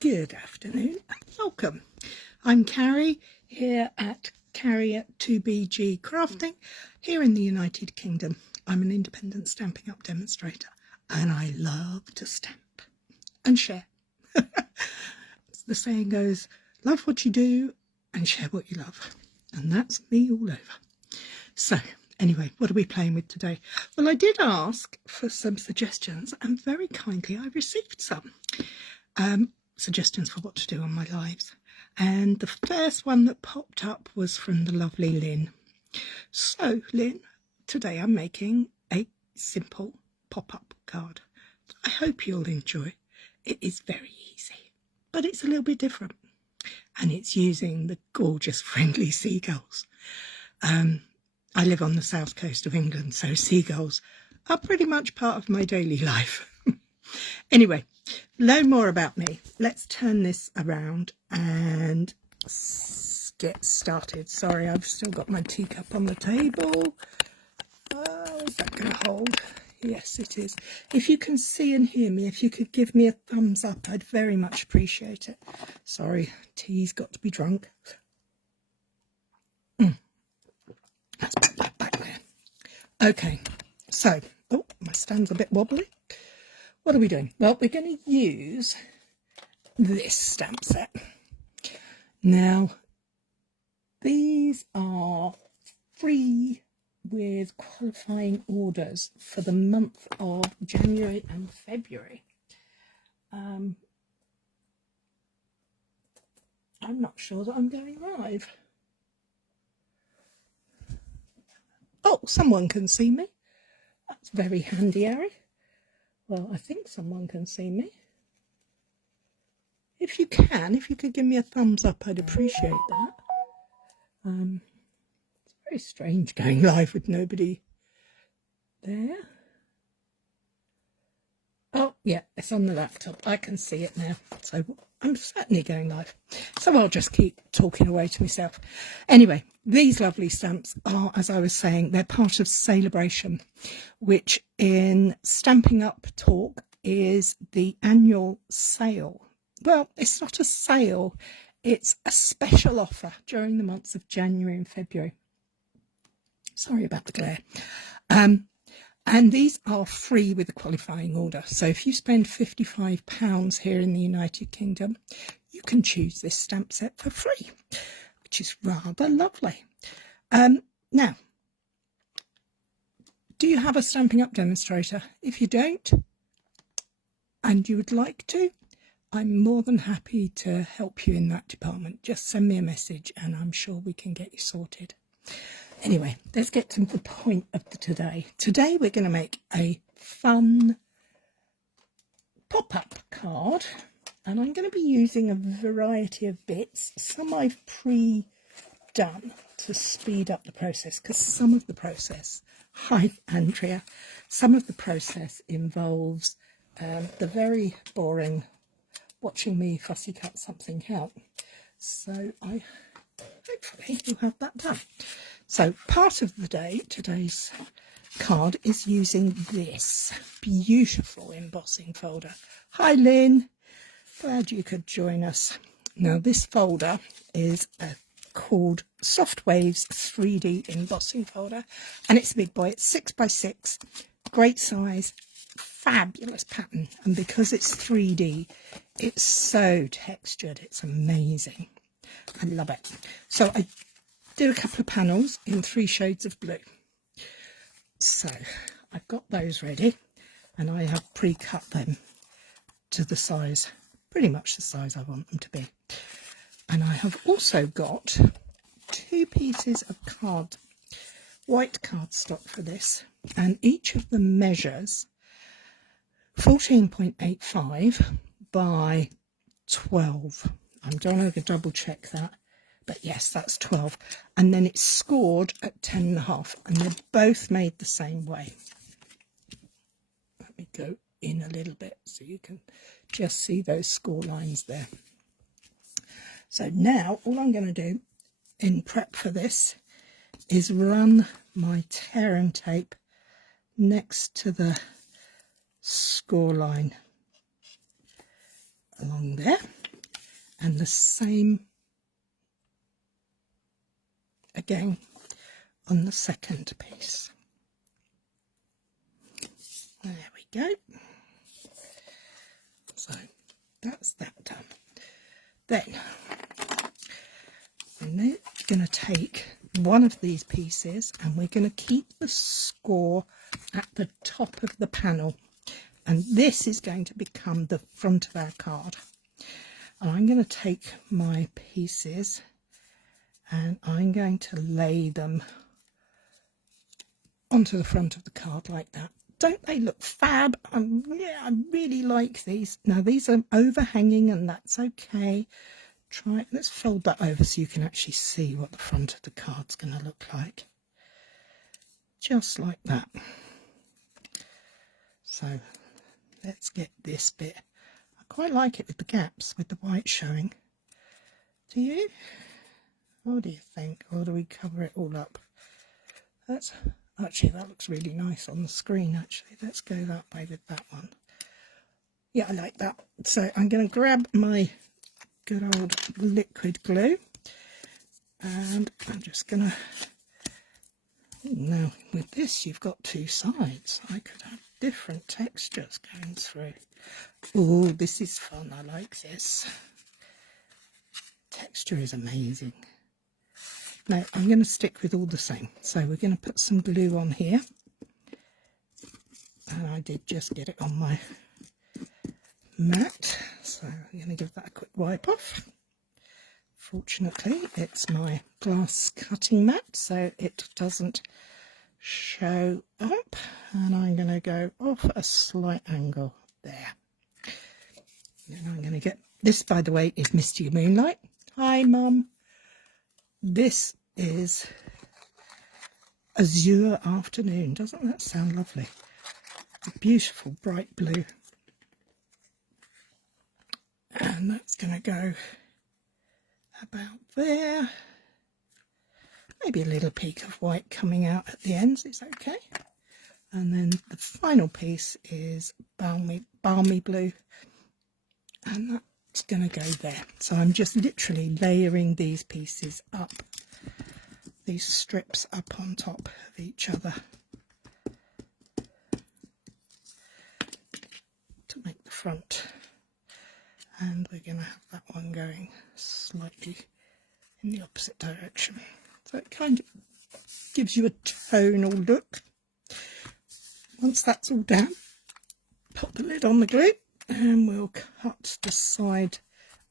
Good afternoon and welcome. I'm Cary here at Cary at 2BG Crafting here in the United Kingdom. I'm an independent Stampin' Up demonstrator and I love to stamp and share. The saying goes, love what you do and share what you love. And that's me all over. So anyway, what are we playing with today? Well, I did ask for some suggestions and very kindly I received some. Suggestions for what to do on my lives, and the first one that popped up was from the lovely Lynn. So Lynn, today I'm making a simple pop-up card. I hope you'll enjoy. It is very easy, but it's a little bit different, and it's using the gorgeous Friendly Seagulls. I live on the south coast of England, so seagulls are pretty much part of my daily life. Anyway, learn more about me. Let's turn this around and get started. Sorry, I've still got my teacup on the table. Is that going to hold? Yes, it is. If you can see and hear me, if you could give me a thumbs up, I'd very much appreciate it. Sorry, tea's got to be drunk. Let's put that back there. Okay, so, oh, my stand's a bit wobbly. What are we doing? Well, we're going to use this stamp set. Now, these are free with qualifying orders for the month of January and February. I'm not sure that I'm going live. Oh, someone can see me. That's very handy, Cary. Well, I think someone can see me. If you could give me a thumbs up, I'd appreciate that. It's very strange going live with nobody there. Oh, yeah, it's on the laptop. I can see it now. So I'm certainly going live. So I'll just keep talking away to myself. Anyway, these lovely stamps are, as I was saying, they're part of Sale-a-bration, which in Stampin' Up talk is the annual sale. Well, it's not a sale, it's a special offer during the months of January and February. Sorry about the glare. And these are free with a qualifying order. So if you spend £55 here in the United Kingdom, you can choose this stamp set for free, which is rather lovely. Now, do you have a Stampin' Up demonstrator? If you don't, and you would like to, I'm more than happy to help you in that department. Just send me a message and I'm sure we can get you sorted. Anyway, let's get to the point of today. Today we're going to make a fun pop-up card, and I'm going to be using a variety of bits. Some I've pre-done to speed up the process, because some of the process, hi Andrea, some of the process involves the very boring watching me fussy cut something out. So hopefully you'll have that done. So part of the day, today's card is using this beautiful embossing folder. Hi Lynn, glad you could join us. Now this folder is called Soft Waves 3D embossing folder, and it's a big boy. It's 6x6, great size, fabulous pattern, and because it's 3D, it's so textured, it's amazing. I love it. So I did a couple of panels in 3 shades of blue. So I've got those ready and I have pre-cut them to the size, pretty much the size I want them to be. And I have also got 2 pieces of white cardstock for this, and each of them measures 14.85 by 12. I'm going to double check that. But yes, that's 12. And then it's scored at 10.5. And they're both made the same way. Let me go in a little bit so you can just see those score lines there. So now all I'm going to do in prep for this is run my tear and tape next to the score line along there. And the same again on the second piece. There we go. So that's that done. Then I'm now going to take one of these pieces and we're going to keep the score at the top of the panel, and this is going to become the front of our card. And I'm going to take my pieces and I'm going to lay them onto the front of the card like that. Don't they look fab? Yeah, I really like these. Now these are overhanging and that's okay. Let's fold that over so you can actually see what the front of the card's going to look like. Just like that. So let's get this bit. I quite like it with the gaps, with the white showing. Do you? What do you think? Or do we cover it all up? That looks really nice on the screen actually. Let's go that way with that one. Yeah, I like that. So I'm going to grab my good old liquid glue and I'm just going to, now with this you've got two sides. I could have different textures going through. Oh, this is fun. I like this. Texture is amazing. Now I'm going to stick with all the same. So we're going to put some glue on here. And I did just get it on my mat. So I'm going to give that a quick wipe off. Fortunately, it's my glass cutting mat, so it doesn't show up. And I'm going to go off at a slight angle there. And I'm going to get this, by the way, is Misty Moonlight. Hi, Mum. This is Azure Afternoon. Doesn't that sound lovely? A beautiful bright blue. And that's going to go about there. Maybe a little peak of white coming out at the ends is okay. And then the final piece is balmy blue. And that's going to go there. So I'm just literally layering these pieces up, these strips up on top of each other to make the front. And we're going to have that one going slightly in the opposite direction. So it kind of gives you a tonal look. Once that's all done, pop the lid on the glue and we'll cut the side,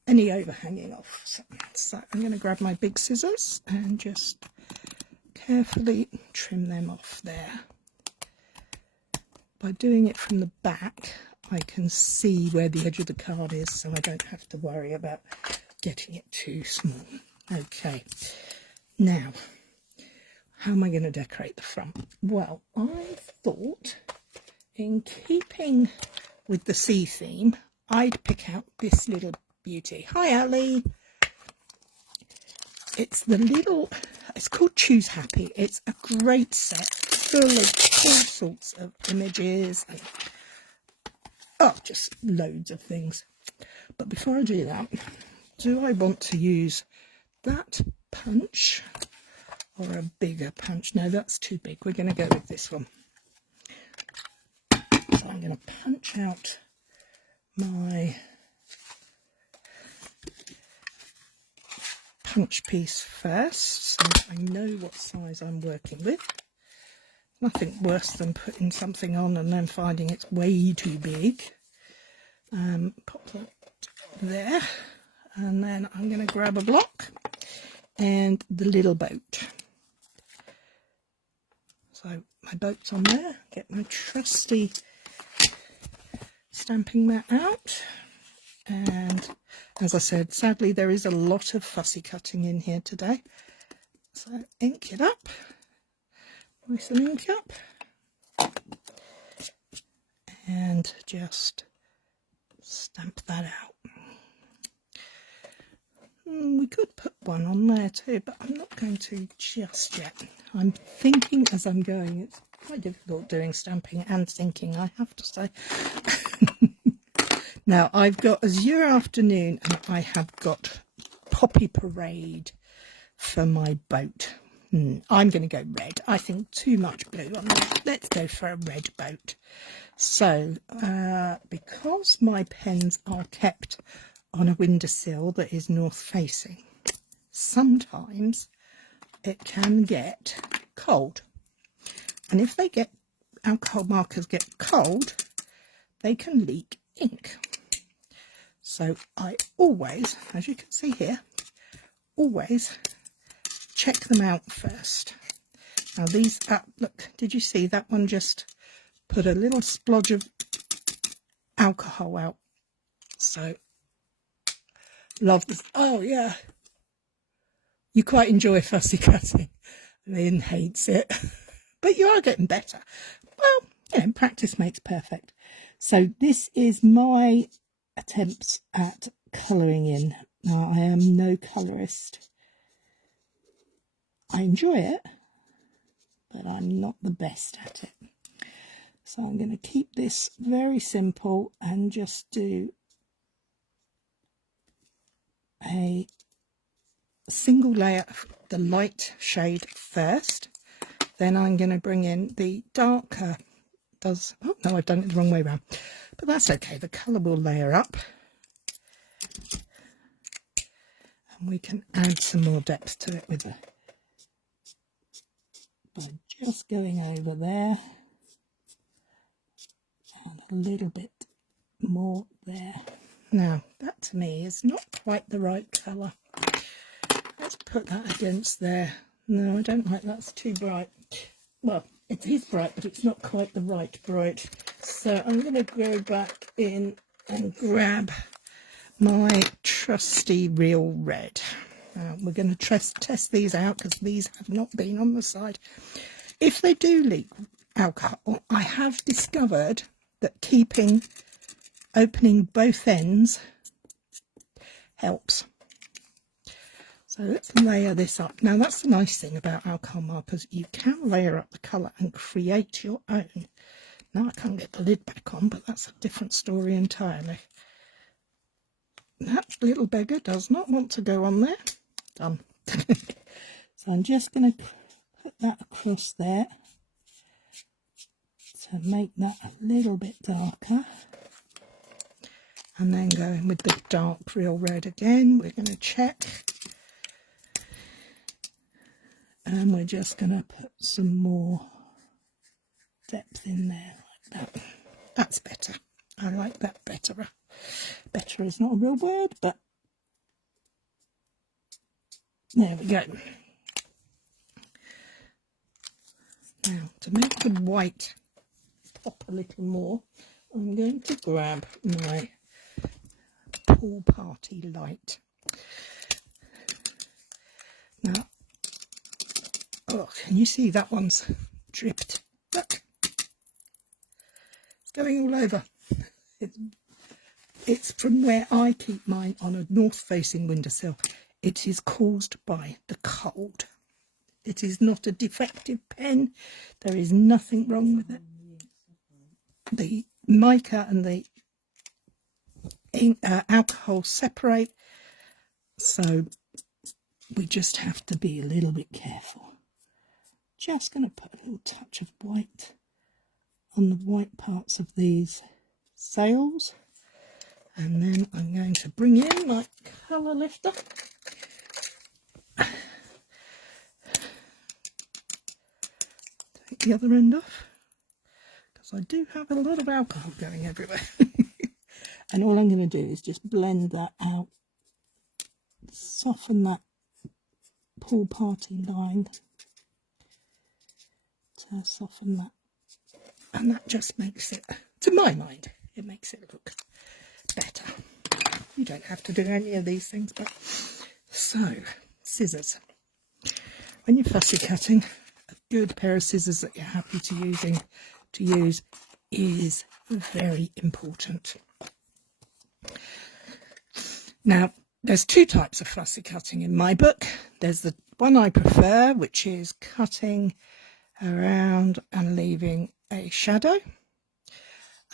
any overhanging off. So I'm going to grab my big scissors and just carefully trim them off there. By doing it from the back, I can see where the edge of the card is, so I don't have to worry about getting it too small. Okay, now, how am I going to decorate the front? Well, I thought, in keeping with the sea theme, I'd pick out this little beauty. Hi, Ali. It's called Choose Happy. It's a great set full of all sorts of images and just loads of things. But before I do that, do I want to use that punch or a bigger punch? No, that's too big. We're going to go with this one. So I'm going to punch out my punch piece first, so I know what size I'm working with. Nothing worse than putting something on and then finding it's way too big. Pop that there, and then I'm going to grab a block and the little boat. So my boat's on there. Get my trusty stamping mat out, and as I said, sadly there is a lot of fussy cutting in here today, so ink it up, nice and ink up, and just stamp that out. We could put one on there too, but I'm not going to just yet. I'm thinking as I'm going. It's quite difficult doing stamping and thinking, I have to say. Now I've got Azure Afternoon and I have got Poppy Parade for my boat. I'm going to go red. I think too much blue on that. Let's go for a red boat. So because my pens are kept on a windowsill that is north facing, sometimes it can get cold, and if they get alcohol markers get cold, they can leak ink. So I always, as you can see here, always check them out first. Now these, look, did you see that one just put a little splodge of alcohol out? So love this. Oh yeah, you quite enjoy fussy cutting. Lynn hates it, but you are getting better. Well, you know, practice makes perfect. So this is my attempts at colouring in. Now I am no colourist. I enjoy it, but I'm not the best at it. So I'm going to keep this very simple and just do a single layer of the light shade first. Then I'm going to bring in the darker. Oh no, I've done it the wrong way around, but that's okay. The colour will layer up and we can add some more depth to it with a, by just going over there and a little bit more there. Now that to me is not quite the right colour. Let's put that against there. No, I don't like that. It's too bright. Well, it is bright, but it's not quite the right bright. So I'm going to go back in and grab my trusty real red. We're going to test these out because these have not been on the side. If they do leak alcohol, I have discovered that opening both ends helps. So let's layer this up. Now that's the nice thing about alcohol markers. You can layer up the colour and create your own. Now I can't get the lid back on, but that's a different story entirely. That little beggar does not want to go on there. Done. So I'm just going to put that across there to make that a little bit darker. And then going with the dark real red again. We're going to check. And we're just going to put some more depth in there like that. That's better. I like that better. Better is not a real word, but there we go. Now, to make the white pop a little more, I'm going to grab my pool party light. Now, oh, can you see that one's dripped? Look, it's going all over. It's from where I keep mine on a north-facing windowsill. It is caused by the cold. It is not a defective pen. There is nothing wrong with it. The mica and the alcohol separate, so we just have to be a little bit careful. Just going to put a little touch of white on the white parts of these sails, and then I'm going to bring in my colour lifter. Take the other end off, because I do have a lot of alcohol going everywhere. And all I'm going to do is just blend that out, soften that pool party line to soften that, and that just makes it, to my mind, it makes it look better. You don't have to do any of these things, but so scissors. When you're fussy cutting, a good pair of scissors that you're happy to use is very important. Now, there's two types of fussy cutting in my book. There's the one I prefer, which is cutting around and leaving a shadow.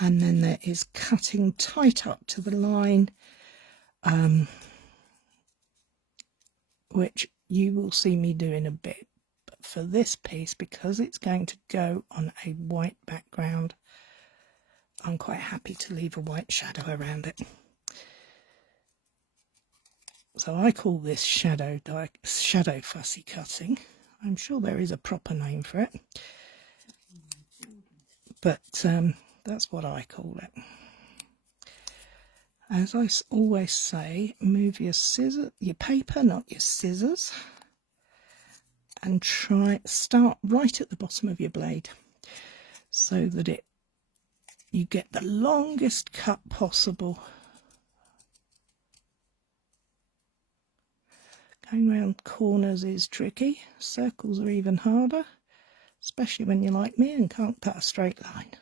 And then there is cutting tight up to the line, which you will see me do in a bit. But for this piece, because it's going to go on a white background, I'm quite happy to leave a white shadow around it. So I call this shadow fussy cutting. I'm sure there is a proper name for it, but that's what I call it. As I always say, move your paper, not your scissors, and start right at the bottom of your blade so that you get the longest cut possible. Going round corners is tricky. Circles are even harder, especially when you're like me and can't cut a straight line.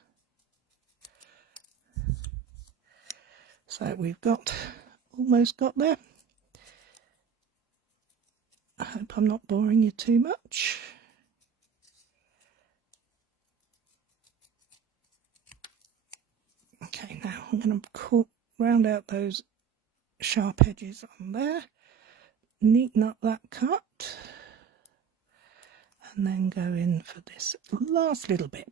So we've almost got there. I hope I'm not boring you too much. Okay, now I'm going to round out those sharp edges on there, neaten up that cut, and then go in for this last little bit.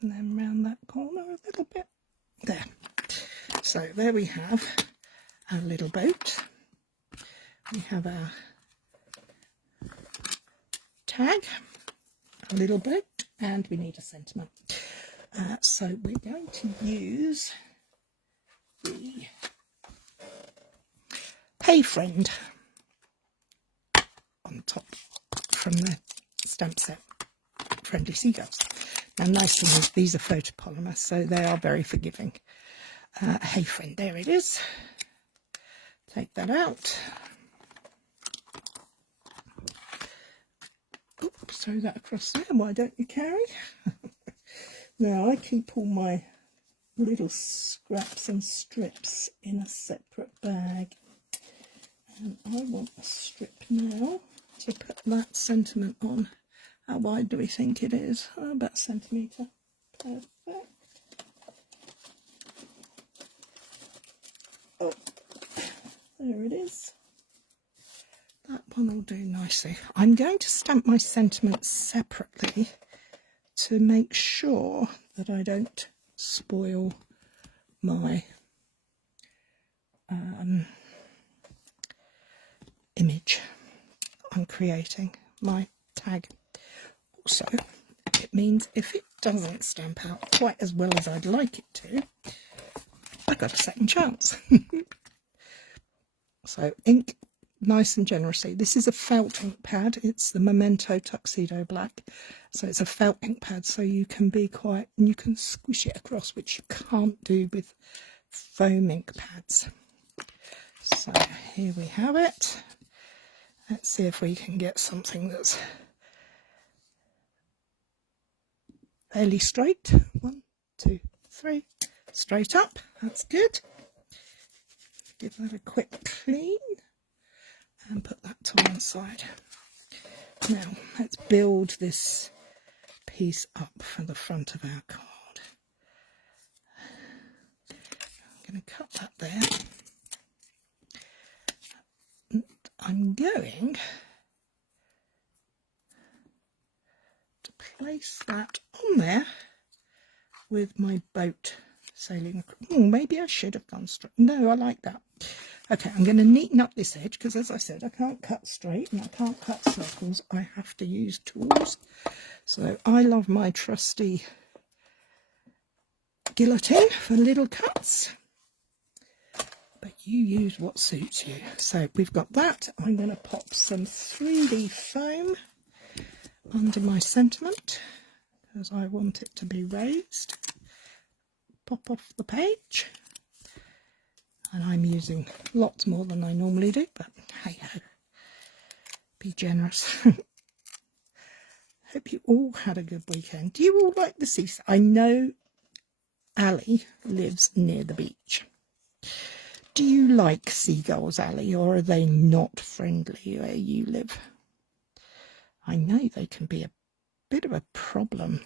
And then round that corner a little bit. There. So there we have our little boat. We have our tag, a little boat, and we need a sentiment. So we're going to use the Hey Friend on top from the stamp set, Friendly Seagulls. Now, nice thing is these are photopolymer, so they are very forgiving. Hey Friend, there it is. Take that out. Oops, throw that across there. Why don't you, Cary? Now, I keep all my little scraps and strips in a separate bag. And I want a strip now to put that sentiment on. How wide do we think it is? Oh, about a centimetre. Perfect. Oh, there it is. That one will do nicely. I'm going to stamp my sentiments separately to make sure that I don't spoil my image I'm creating, my tag. Also, it means if it doesn't stamp out quite as well as I'd like it to, I got a second chance. So ink nice and generously. This is a felt ink pad. It's the Memento Tuxedo Black. So it's a felt ink pad, so you can be quite, and you can squish it across, which you can't do with foam ink pads. So here we have it. Let's see if we can get something that's fairly straight. 1, 2, 3. Straight up. That's good. Give that a quick clean and put that to one side. Now let's build this piece up for the front of our card. I'm going to cut that there. And I'm going to place that on there with my boat sailing. Oh, maybe I should have gone straight. No, I like that. Okay, I'm going to neaten up this edge because, as I said, I can't cut straight and I can't cut circles. I have to use tools. So I love my trusty guillotine for little cuts. But you use what suits you. So we've got that. I'm going to pop some 3D foam under my sentiment because I want it to be raised. Pop off the page. And I'm using lots more than I normally do, but hey ho, be generous. Hope you all had a good weekend. Do you all like the seaside? I know Ali lives near the beach, Do you like seagulls, Ali, or are they not friendly where you live? I know they can be a bit of a problem.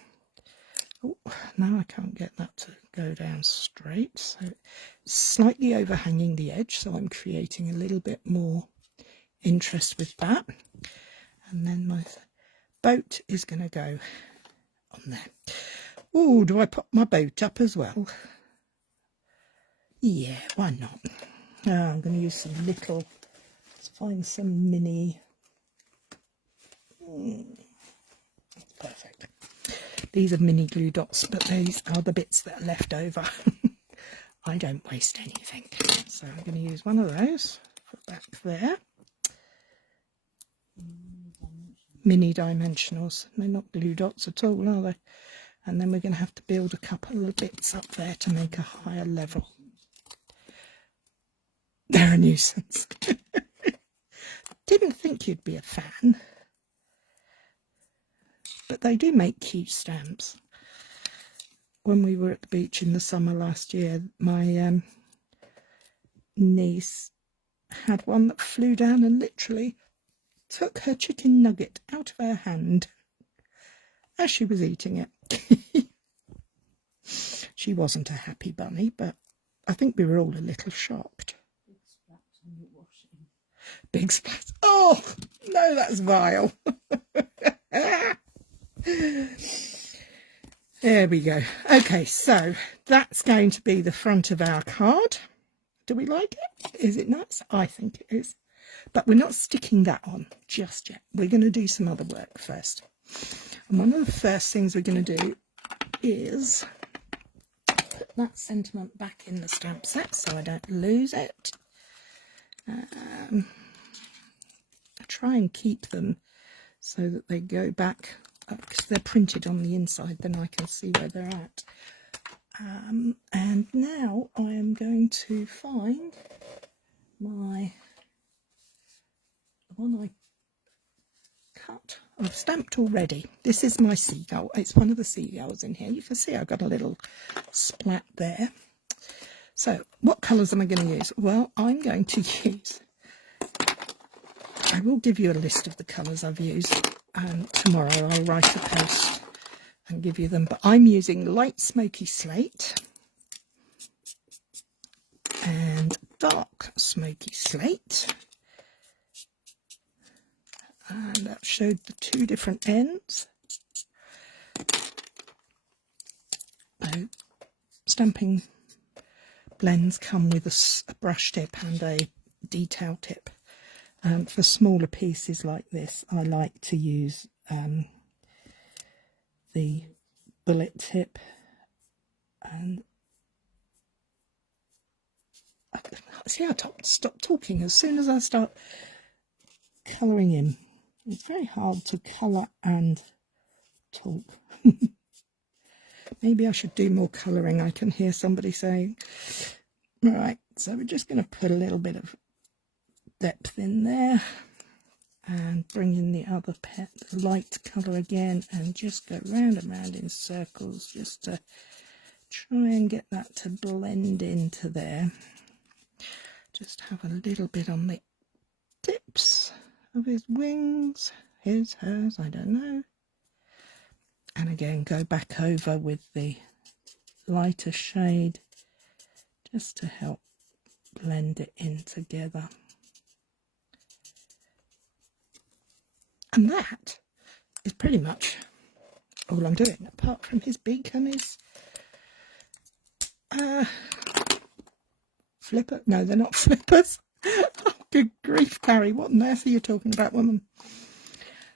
Oh, now I can't get that to go down straight, so it's slightly overhanging the edge, so I'm creating a little bit more interest with that. And then my boat is going to go on there. Oh, do I pop my boat up as well? Yeah, why not? I'm going to use some little, let's find some mini. That's perfect. These are mini glue dots, but these are the bits that are left over. I don't waste anything. So I'm going to use one of those for back there. Mini dimensionals. They're not glue dots at all, are they? And then we're going to have to build a couple of bits up there to make a higher level. They're a nuisance. Didn't think you'd be a fan. But they do make cute stamps. When we were at the beach in the summer last year, my niece had one that flew down and literally took her chicken nugget out of her hand as she was eating it. She wasn't a happy bunny, but I think we were all a little shocked. Big splats on your washing. Big splats. Oh, no, that's vile. There we go. Okay, so that's going to be the front of our card. Do we like it? Is it nice? I think it is. But we're not sticking that on just yet. We're going to do some other work first. And one of the first things we're going to do is put that sentiment back in the stamp set so I don't lose it. I try and keep them so that they go back, because they're printed on the inside, then I can see where they're at. And now I am going to find the one I cut. I've stamped already. This is my seagull. It's one of the seagulls in here. You can see I've got a little splat there. So what colours am I going to use? Well, I'm going to use, I will give you a list of the colours I've used, and tomorrow I'll write a post and give you them. But I'm using light smoky slate and dark smoky slate. And that showed the two different ends. Stamping blends come with a brush tip and a detail tip. For smaller pieces like this, I like to use the bullet tip, and see, I stop talking as soon as I start colouring in. It's very hard to colour and talk. Maybe I should do more colouring. I can hear somebody saying. Right, so we're just going to put a little bit of depth in there and bring in the other light colour again, and just go round and round in circles just to try and get that to blend into there. Just have a little bit on the tips of his wings, his, hers, I don't know. And again, go back over with the lighter shade just to help blend it in together. And that is pretty much all I'm doing, apart from his beak and his flipper. No, they're not flippers. Oh, good grief, Cary, what on earth are you talking about, woman?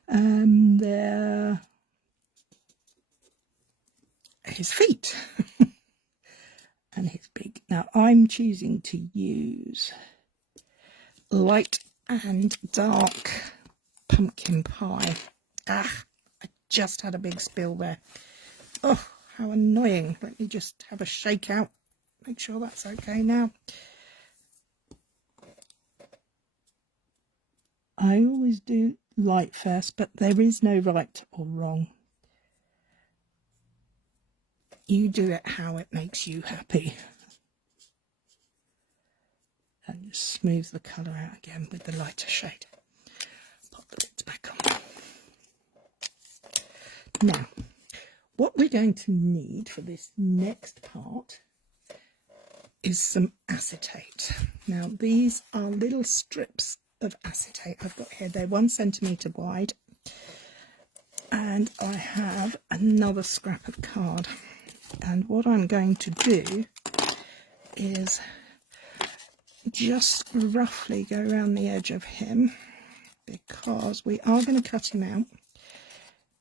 They're his feet and his beak. Now I'm choosing to use light and dark pumpkin pie. I just had a big spill there. Oh, how annoying. Let me just have a shake out. Make sure that's okay now. I always do light first, but there is no right or wrong. You do it how it makes you happy. smooth the colour out again with the lighter shade. Pop the bits back on. Now, what we're going to need for this next part is some acetate. Now, these are little strips of acetate I've got here. They're 1 centimetre wide, and I have another scrap of card. And what I'm going to do is just roughly go around the edge of him, because we are going to cut him out,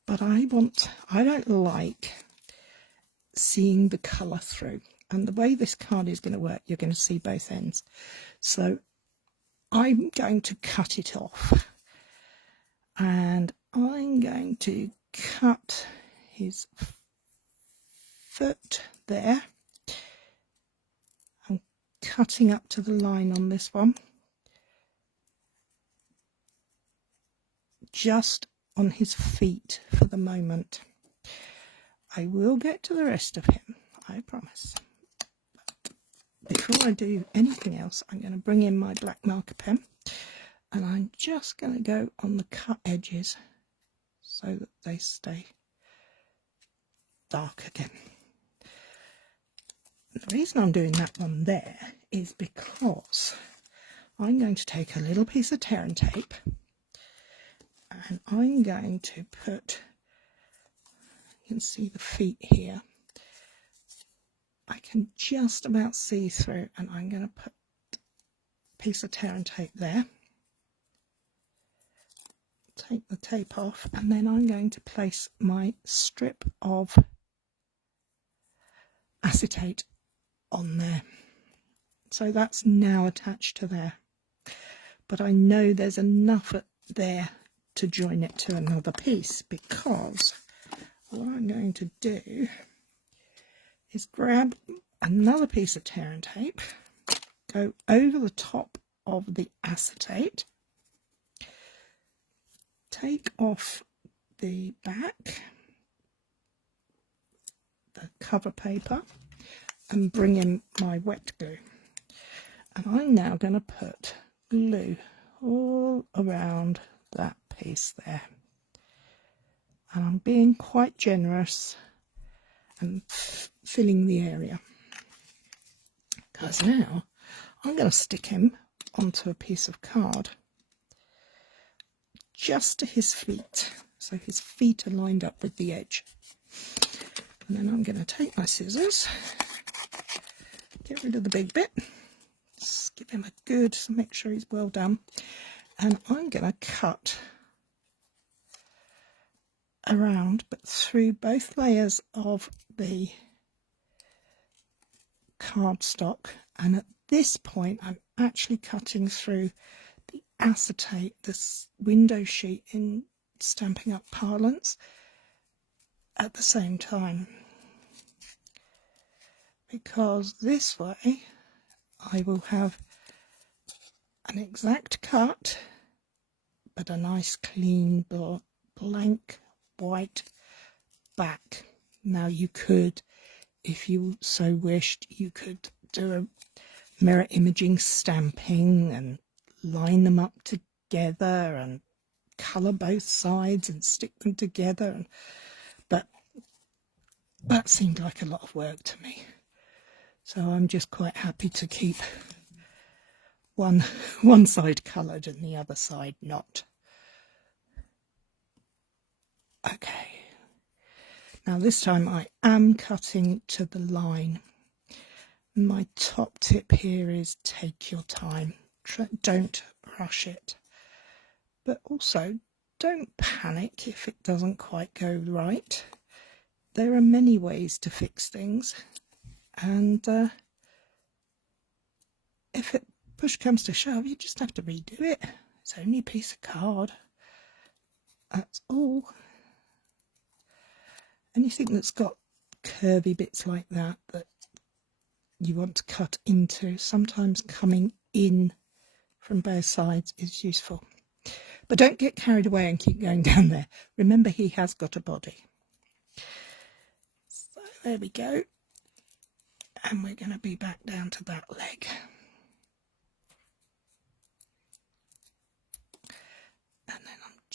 but I don't like seeing the colour through. And the way this card is going to work, you're going to see both ends. So I'm going to cut it off, and I'm going to cut his foot there. I'm cutting up to the line on this one, just on his feet for the moment. I will get to the rest of him, I promise. Before I do anything else, I'm going to bring in my black marker pen, and I'm just going to go on the cut edges so that they stay dark again. The reason I'm doing that one there is because I'm going to take a little piece of tear and tape, and I'm going to put, you can see the feet here, I can just about see through, and I'm going to put a piece of tear and tape there, take the tape off, and then I'm going to place my strip of acetate on there. So that's now attached to there, but I know there's enough there to join it to another piece, because what I'm going to do is grab another piece of tear and tape, go over the top of the acetate, take off the back, the cover paper, and bring in my wet glue. And I'm now going to put glue all around that piece there. And I'm being quite generous and filling the area, because now I'm going to stick him onto a piece of card just to his feet, so his feet are lined up with the edge. And then I'm going to take my scissors, get rid of the big bit, just give him a good, make sure he's well done, and I'm going to cut around but through both layers of the cardstock, and at this point I'm actually cutting through the acetate, this window sheet in Stamping Up parlance, at the same time, because this way I will have an exact cut but a nice clean blank white back. Now you could, if you so wished, you could do a mirror imaging stamping and line them up together and colour both sides and stick them together, but that seemed like a lot of work to me, so I'm just quite happy to keep one side coloured and the other side not. Okay, now this time I am cutting to the line. My top tip here is take your time, don't rush it, but also don't panic if it doesn't quite go right. There are many ways to fix things, and if push comes to shove, you just have to redo it. It's only a piece of card, that's all. Anything that's got curvy bits like that you want to cut into, sometimes coming in from both sides is useful. But don't get carried away and keep going down there. Remember, he has got a body. So there we go. And we're going to be back down to that leg.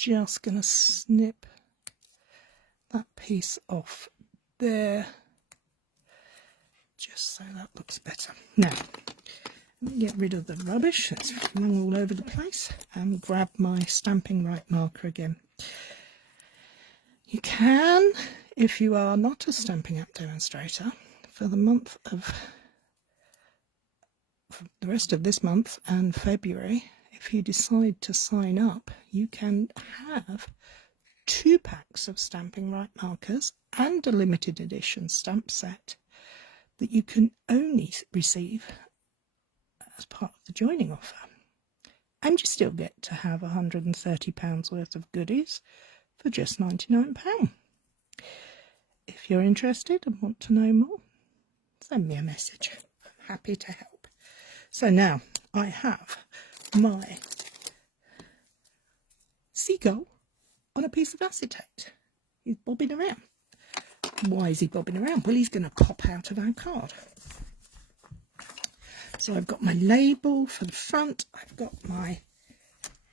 just going to snip that piece off there, just so that looks better. Now, let me get rid of the rubbish that's flung all over the place and grab my stamping right marker again. You can, if you are not a Stampin' Up demonstrator, for the month of, for the rest of this month and February, if you decide to sign up, you can have 2 packs of stamping right markers and a limited edition stamp set that you can only receive as part of the joining offer. And you still get to have £130 worth of goodies for just £99. If you're interested and want to know more, send me a message. I'm happy to help. So now I have my seagull on a piece of acetate. He's bobbing around. Why is he bobbing around? Well, he's going to pop out of our card. So I've got my label for the front. I've got my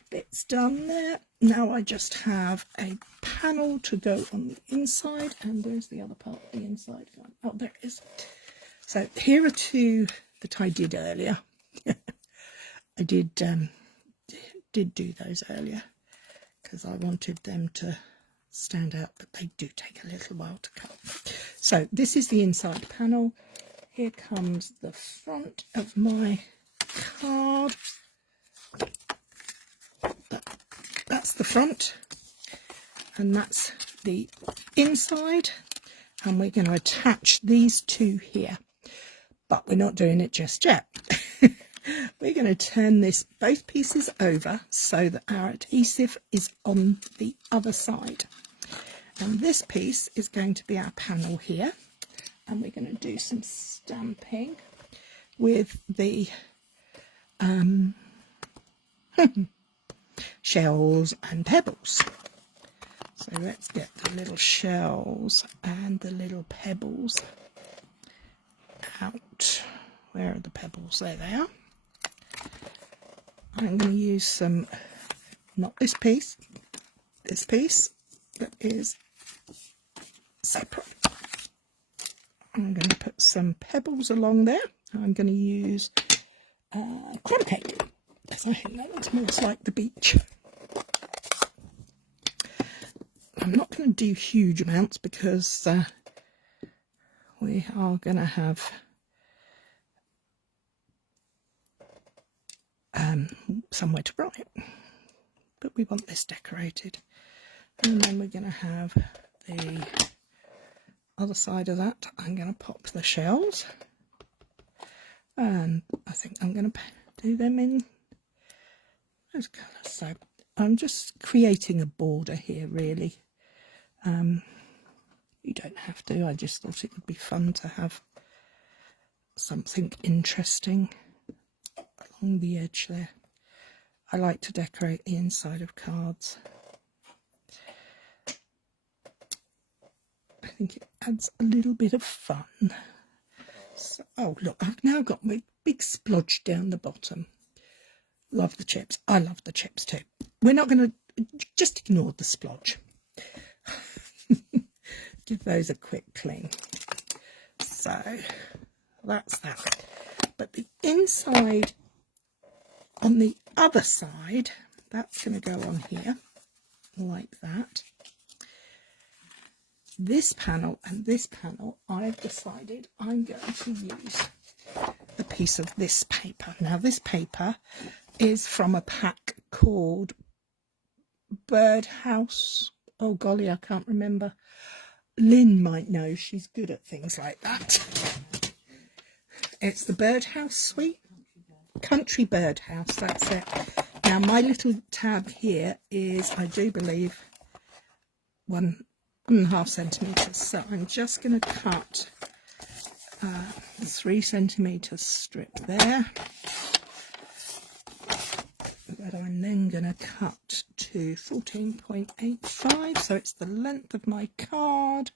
bits done there. Now I just have a panel to go on the inside, and where's the other part of the inside gone? Oh, there it is. So here are 2 that I did earlier. I did do those earlier because I wanted them to stand out, but they do take a little while to cut. So this is the inside panel. Here comes the front of my card. That's the front, and that's the inside, and we're going to attach these 2 here, but we're not doing it just yet. We're going to turn both pieces over so that our adhesive is on the other side, and this piece is going to be our panel here, and we're going to do some stamping with the shells and pebbles. So let's get the little shells and the little pebbles out. Where are the pebbles? There they are. I'm going to use some, not this piece that is separate. I'm going to put some pebbles along there. I'm going to use crumb cake, because I think that looks more like the beach. I'm not going to do huge amounts because we are going to have somewhere to write, but we want this decorated. And then we're going to have the other side of that. I'm going to pop the shells, and I think I'm going to do them in those colours. So I'm just creating a border here, really. You don't have to. I just thought it would be fun to have something interesting along the edge there. I like to decorate the inside of cards. I think it adds a little bit of fun. So, oh look, I've now got my big splodge down the bottom. Love the chips. I love the chips too. We're not going to, just ignore the splodge. Give those a quick clean. So that's that. But the inside on the other side, that's going to go on here like that. This panel and this panel, I've decided I'm going to use a piece of this paper. Now this paper is from a pack called Birdhouse. Oh golly, I can't remember. Lynn might know, she's good at things like that. It's the Birdhouse suite. Country Birdhouse, that's it. Now my little tab here is, I do believe, 1.5 centimetres. So I'm just going to cut 3 centimetre strip there. That I'm then going to cut to 14.85, so it's the length of my card.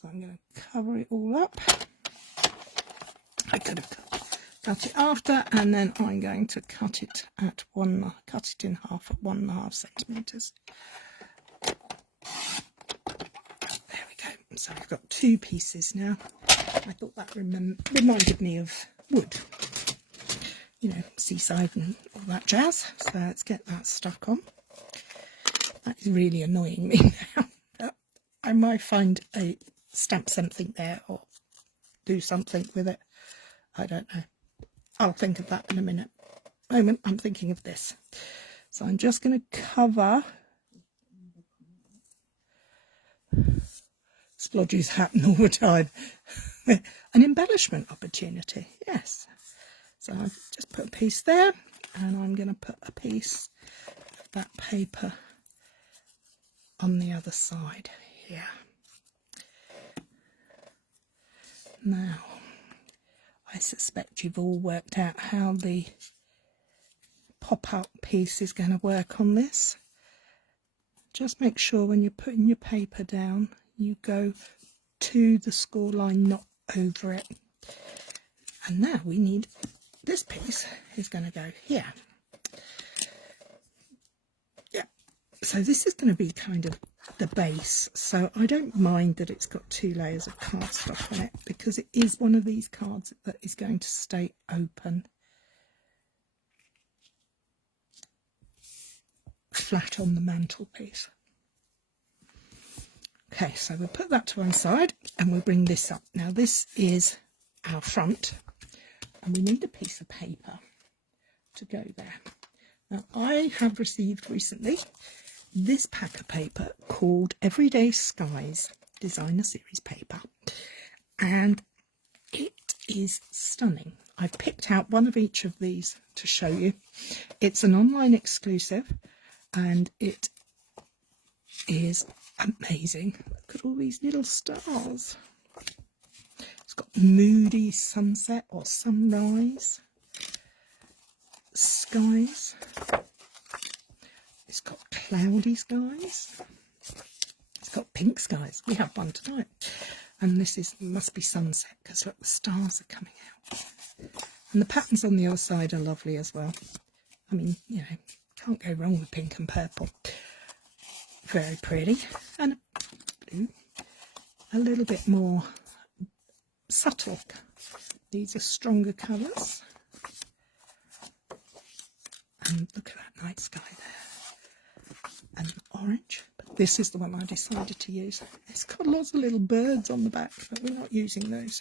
So I'm going to cover it all up. I could have cut it after, and then I'm going to cut it in half at 1.5 centimetres. There we go. So I've got 2 pieces now. I thought that reminded me of wood, you know, seaside and all that jazz. So let's get that stuck on. That is really annoying me now. But I might stamp something there or do something with it. I don't know. I'll think of that in a minute. Moment, I'm thinking of this. So I'm just going to cover. Splodges happen all the time. An embellishment opportunity, yes. So I've just put a piece there, and I'm going to put a piece of that paper on the other side here. Now, I suspect you've all worked out how the pop-up piece is going to work on this. Just make sure when you're putting your paper down, you go to the score line, not over it. And now we need, this piece is going to go here. Yeah, so this is going to be kind of the base. So I don't mind that it's got 2 layers of cardstock on it, because it is one of these cards that is going to stay open flat on the mantelpiece. Okay, so we'll put that to one side and we'll bring this up. Now this is our front, and we need a piece of paper to go there. Now I have received recently this pack of paper called Everyday Skies Designer Series paper, and it is stunning. I've picked out one of each of these to show you. It's an online exclusive and it is amazing. Look at all these little stars. It's got moody sunset or sunrise skies. It's got cloudy skies. It's got pink skies. We have one tonight. And this must be sunset, because look, the stars are coming out. And the patterns on the other side are lovely as well. I mean, you know, can't go wrong with pink and purple. Very pretty. And blue, a little bit more subtle. These are stronger colours. And look at that night sky there. And orange. But this is the one I decided to use. It's got lots of little birds on the back, but we're not using those.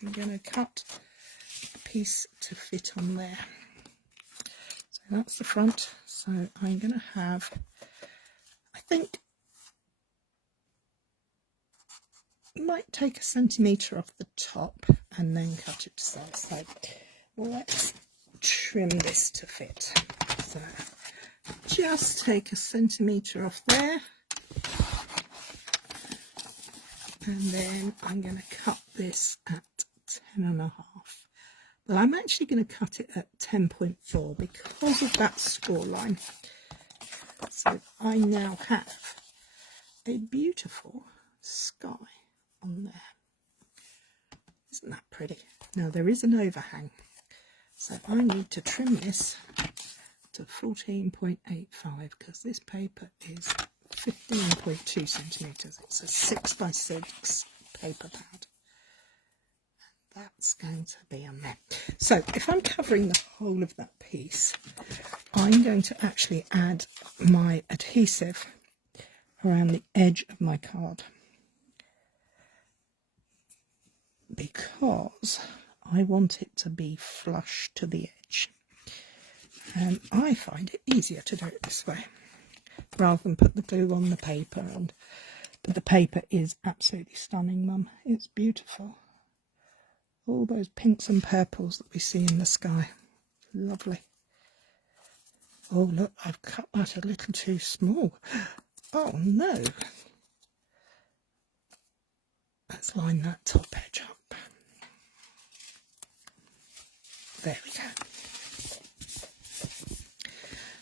I'm going to cut a piece to fit on there. So that's the front. So I'm going to have, I think, might take 1 centimetre off the top and then cut it to size. So let's trim this to fit. So just take 1 centimetre off there, and then I'm going to cut this at 10.5. But I'm actually going to cut it at 10.4 because of that score line. So I now have a beautiful sky on there. Isn't that pretty? Now there is an overhang, so I need to trim this to 14.85 because this paper is 15.2 centimetres. It's a 6x6 paper pad. That's going to be on there. So if I'm covering the whole of that piece, I'm going to actually add my adhesive around the edge of my card, because I want it to be flush to the edge. And I find it easier to do it this way rather than put the glue on the paper. But the paper is absolutely stunning, Mum. It's beautiful. All those pinks and purples that we see in the sky. Lovely. Oh, look, I've cut that a little too small. Oh, no. Let's line that top edge up. There we go.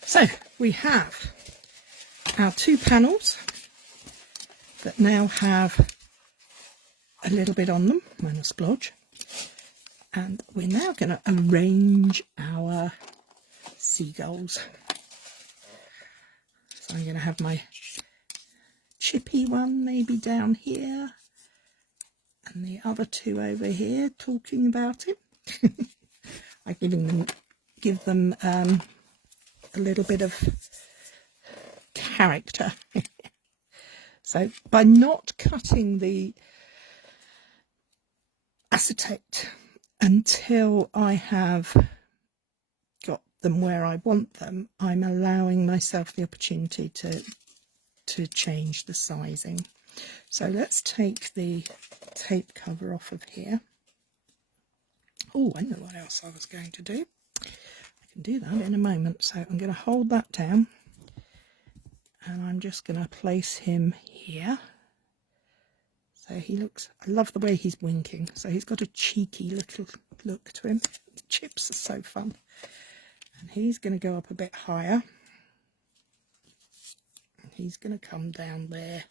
So, we have our 2 panels that now have a little bit on them, minus splodge. And we're now going to arrange our seagulls. So I'm going to have my chippy one maybe down here, and the other two over here talking about it. I give them a little bit of character. So by not cutting the acetate until I have got them where I want them, I'm allowing myself the opportunity to change the sizing. So let's take the tape cover off of here. Oh, I know what else I was going to do. I can do that in a moment. So I'm going to hold that down, and I'm just going to place him here. So he looks, I love the way he's winking. So he's got a cheeky little look to him. The chips are so fun. And he's going to go up a bit higher. And he's going to come down there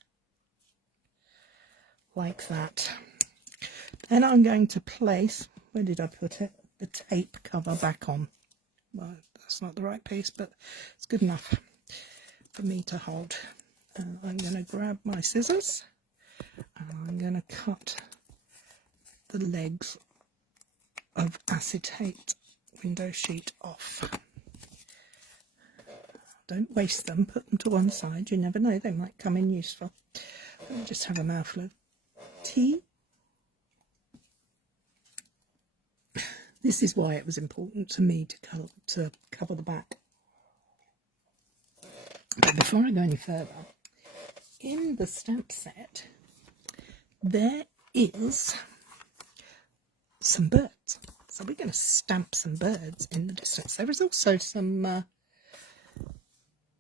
like that. Then I'm going to place, where did I put it? The tape cover back on. Well, that's not the right piece, but it's good enough for me to hold. And I'm going to grab my scissors and I'm going to cut the legs of acetate window sheet off. Don't waste them, put them to one side. You never know, they might come in useful. Let me just have a mouthful of tea. This is why it was important to me to cover the back. But before I go any further, in the stamp set, there is some birds. So we're going to stamp some birds in the distance. There is also some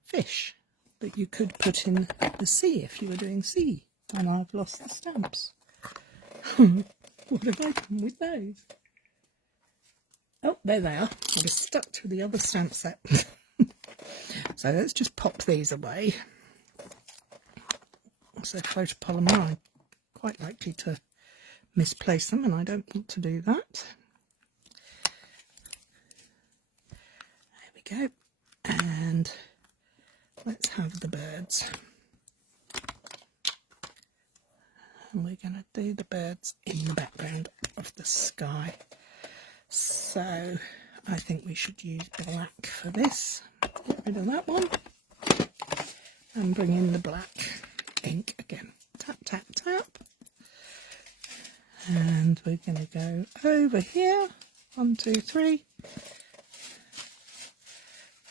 fish that you could put in the sea if you were doing sea. And I've lost the stamps. What have I done with those? Oh, there they are. I was stuck to the other stamp set. So let's just pop these away. So photopolymer, I'm quite likely to misplace them, and I don't want to do that. There we go. And let's have the birds. And we're going to do the birds in the background of the sky. So I think we should use black for this. Get rid of that one. And bring in the black ink again. Tap, tap, tap. And we're going to go over here. 1, 2, 3.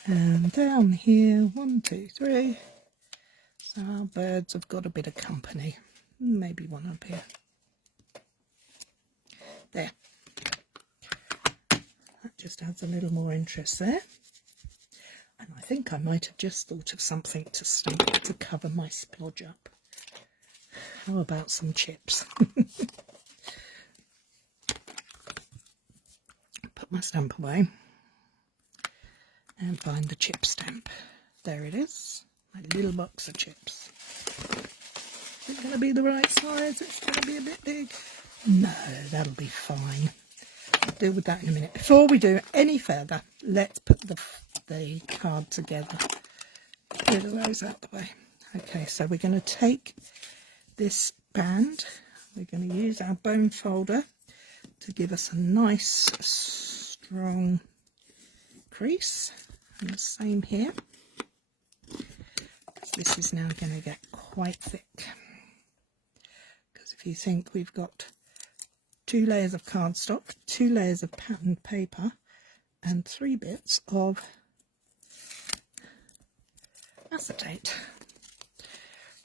And down here. 1, 2, 3. So our birds have got a bit of company. Maybe one up here. There. That just adds a little more interest there. And I think I might have just thought of something to stamp to cover my splodge up. How about some chips? Put my stamp away and find the chip stamp. There it is, my little box of chips. Is it going to be the right size? It's going to be a bit big. No, that'll be fine. I'll deal with that in a minute. Before we do any further, let's put the card together. Get those out the way. Okay, so we're going to take this band. We're going to use our bone folder to give us a nice strong crease. And the same here. This is now going to get quite thick. Because if you think we've got 2 layers of cardstock, 2 layers of patterned paper, and 3 bits of acetate.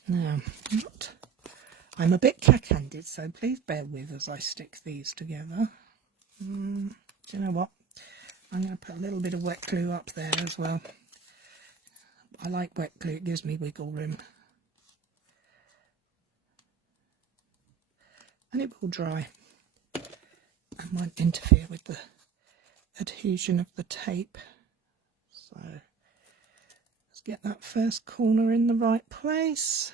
Now, I'm a bit cack-handed, so please bear with as I stick these together. Do you know what? I'm going to put a little bit of wet glue up there as well. I like wet glue, it gives me wiggle room. And it will dry and won't interfere with the adhesion of the tape. So let's get that first corner in the right place.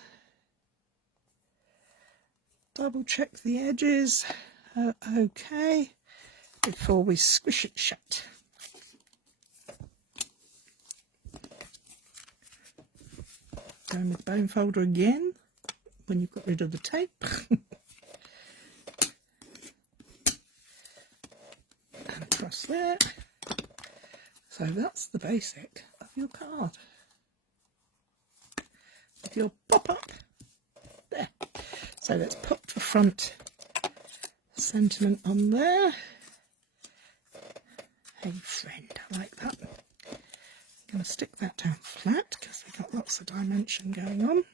Double check the edges are okay. before we squish it shut. Going with the bone folder again when you've got rid of the tape. And across there. So that's the basic of your card. With your pop-up there. So let's put the front sentiment on there. Hey friend, I like that. I'm going to stick that down flat because we've got lots of dimension going on.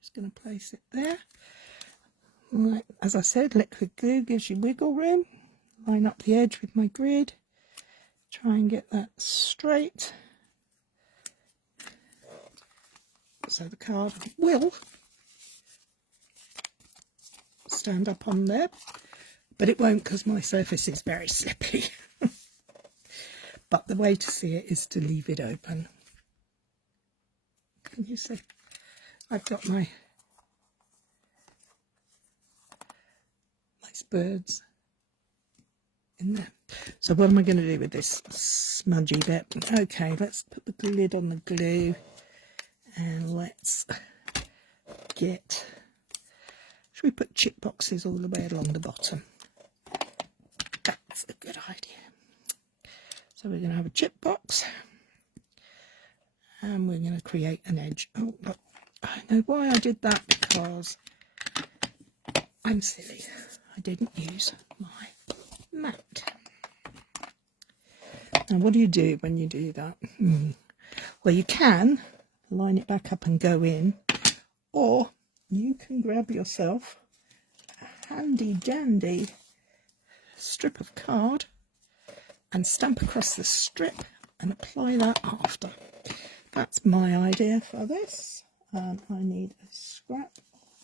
Just going to place it there. Right, as I said, liquid glue gives you wiggle room. Line up the edge with my grid. Try and get that straight. So the card will stand up on there, but it won't because my surface is very slippy. But the way to see it is to leave it open. Can you see? I've got my nice birds in there. So what am I going to do with this smudgy bit? Okay, let's put the lid on the glue and let's get... Should we put chip boxes all the way along the bottom? That's a good idea. So we're going to have a chip box and we're going to create an edge. Oh, look, I know why I did that, because I'm silly. I didn't use my mat. Now what do you do when you do that? Well, you can line it back up and go in, or you can grab yourself a handy dandy strip of card and stamp across the strip and apply that after. That's my idea for this. I need a scrap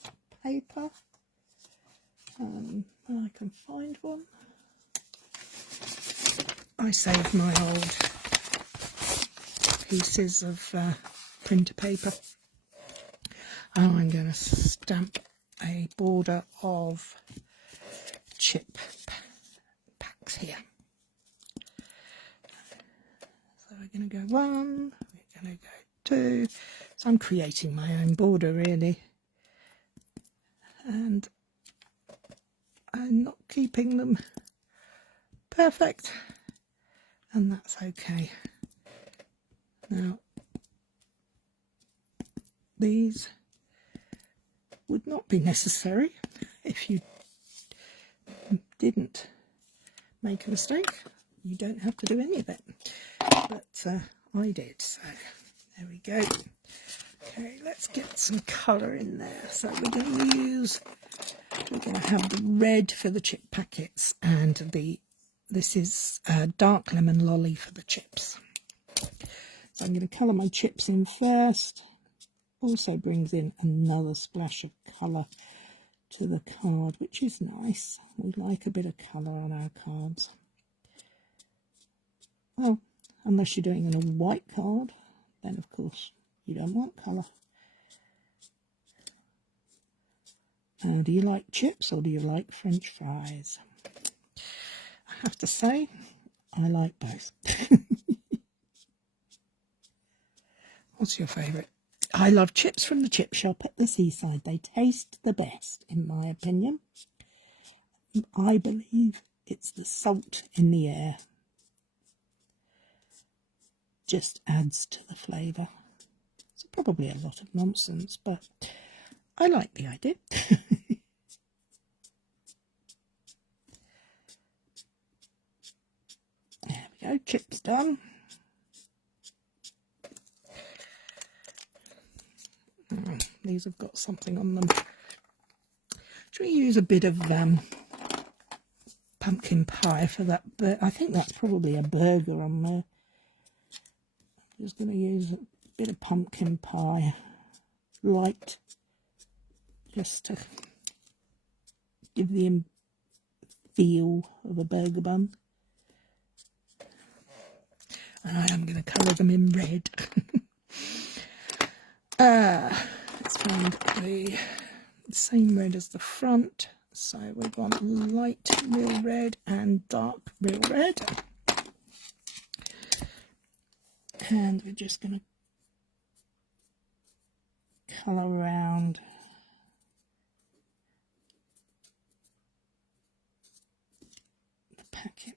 of paper. I can find one. I saved my old pieces of printer paper. And I'm going to stamp a border of chip packs here. So we're going to go 1, we're going to go 2. So I'm creating my own border really. And I'm not keeping them perfect. And that's okay. Now, these would not be necessary if you didn't make a mistake. You don't have to do any of it. But I did, so there we go. Okay, let's get some colour in there. So we're going to have the red for the chip packets, and this is dark lemon lolly for the chips. So I'm going to colour my chips in first. Also brings in another splash of colour to the card, which is nice. We like a bit of colour on our cards. Well, unless you're doing a white card, then of course you don't want colour. Do you like chips or do you like French fries? I have to say, I like both. What's your favourite? I love chips from the chip shop at the seaside. They taste the best, in my opinion. I believe it's the salt in the air. Just adds to the flavour. It's probably a lot of nonsense, but I like the idea. There we go, chips done. These have got something on them. Should we use a bit of pumpkin pie for that? But I think that's probably a burger on there. I'm just going to use a bit of pumpkin pie, light, just to give the feel of a burger bun. And I am going to colour them in red. Let's find the same red as the front. So we want light real red and dark real red. And we're just going to colour around the packet.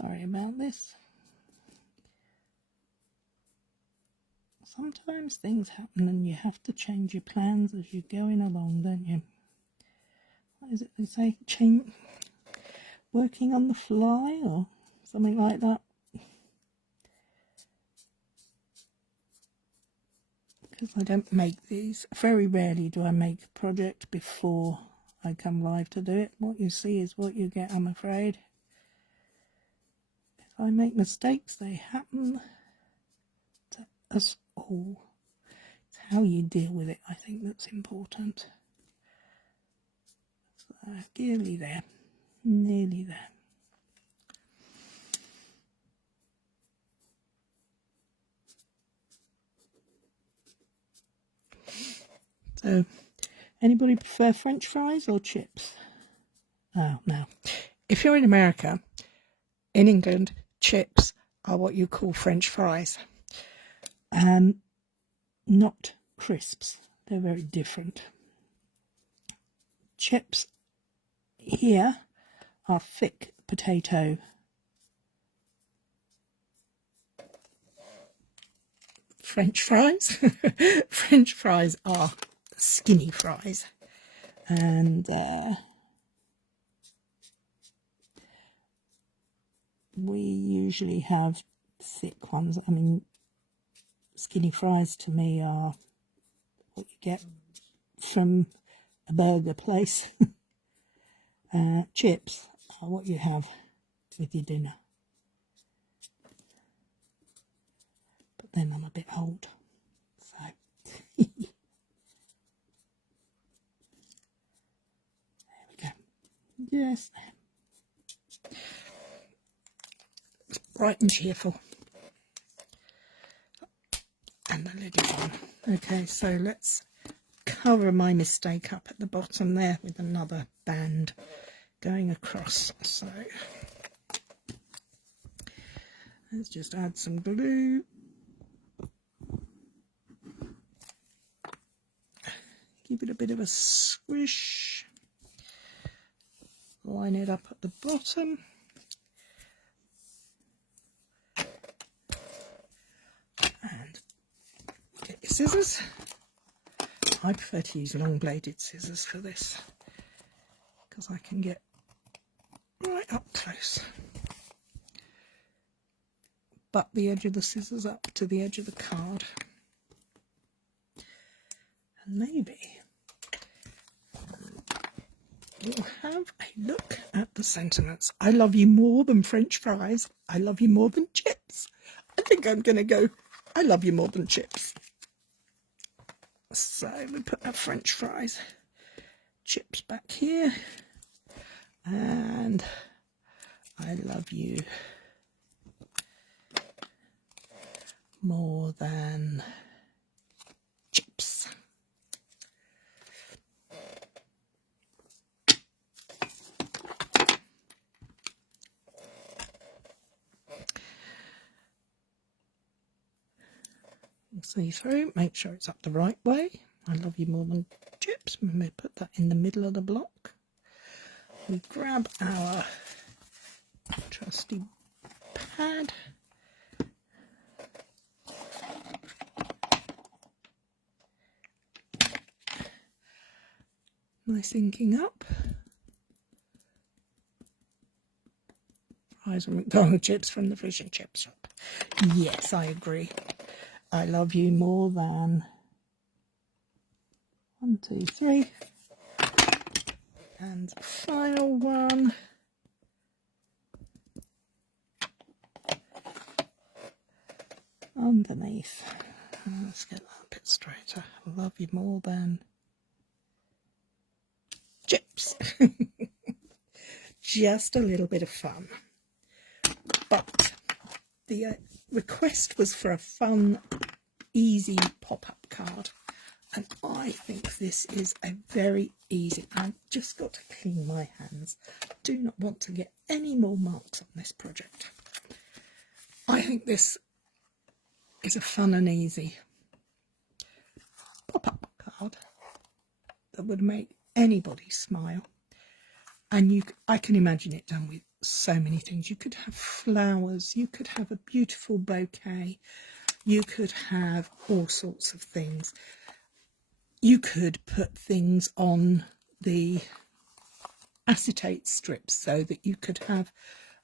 Sorry about this. Sometimes things happen and you have to change your plans as you're going along, don't you? What is it they say? Working on the fly or something like that. Because I don't make these. Very rarely do I make a project before I come live to do it. What you see is what you get, I'm afraid. If I make mistakes, they happen to us all. It's how you deal with it, I think, that's important. So, nearly there. Nearly there. So, anybody prefer French fries or chips? Oh, no. If you're in America, in England, chips are what you call French fries. Not crisps. They're very different. Chips here are thick potato French fries. French fries are skinny fries. And we usually have thick ones. I mean, skinny fries to me are what you get from a burger place. Chips are what you have with your dinner. But then I'm a bit old, so there we go. Yes, it's bright and cheerful. And the lid is on. Okay, so let's cover my mistake up at the bottom there with another band going across. So let's just add some glue. Give it a bit of a squish. Line it up at the bottom. And get your scissors. I prefer to use long bladed scissors for this because I can get right up close. Butt the edge of the scissors up to the edge of the card. And maybe we'll have a look at the sentiments. I love you more than French fries. I love you more than chips. I think I'm going to go, I love you more than chips. So we put our French fries, chips back here, and I love you more than chips. See through, make sure it's up the right way. I love you more than chips. We may put that in the middle of the block. We grab our trusty pad. Nice inking up. Fries and McDonald's chips from the fish and chip shop. Yes, I agree. I love you more than 1, 2, 3. And final one. Underneath. Let's get that a bit straighter. I love you more than chips. Just a little bit of fun. But the request was for a fun, easy pop-up card. And I think this is a very easy, I've just got to clean my hands. Do not want to get any more marks on this project. I think this is a fun and easy pop-up card that would make anybody smile. And I can imagine it done with so many things. You could have flowers, you could have a beautiful bouquet, you could have all sorts of things. You could put things on the acetate strips so that you could have,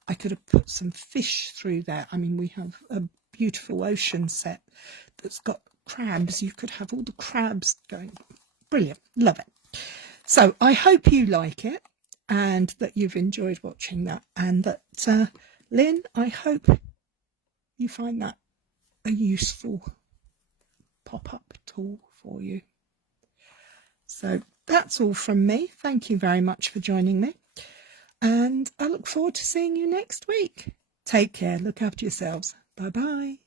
I could have put some fish through there. I mean, we have a beautiful ocean set that's got crabs. You could have all the crabs going. Brilliant. Love it. So I hope you like it and that you've enjoyed watching that, and that Lynn, I hope you find that a useful pop-up tool for you. So that's all from me. Thank you very much for joining me, and I look forward to seeing you next week. Take care. Look after yourselves. Bye bye.